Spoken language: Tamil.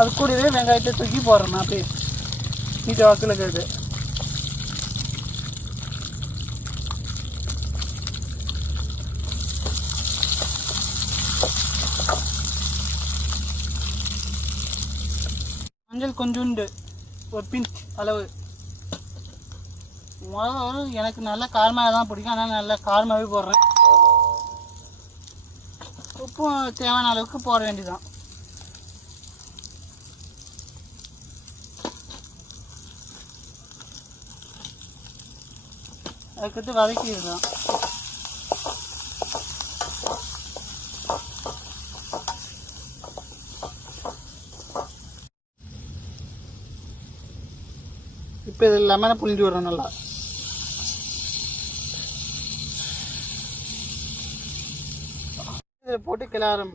அது கூடவே வெங்காயத்தை தூக்கி போடுறேன் அப்படியே நீட்ட வாக்கில் இருக்குது. மஞ்சள் கொஞ்சோண்டு ஒரு பிஞ்ச் அளவு. மிளகா எனக்கு நல்லா காரமாக தான் பிடிக்கும், அதனால் நல்லா காரமாகவே போடுறேன். உப்பும் தேவையான அளவுக்கு போட வேண்டியதான். அதுக்கடுத்து வதக்கிடலாம். இப்போ இது லெமனை புளிஞ்சு விடுறோம் நல்லா. இதில் போட்டு கிளறேன்.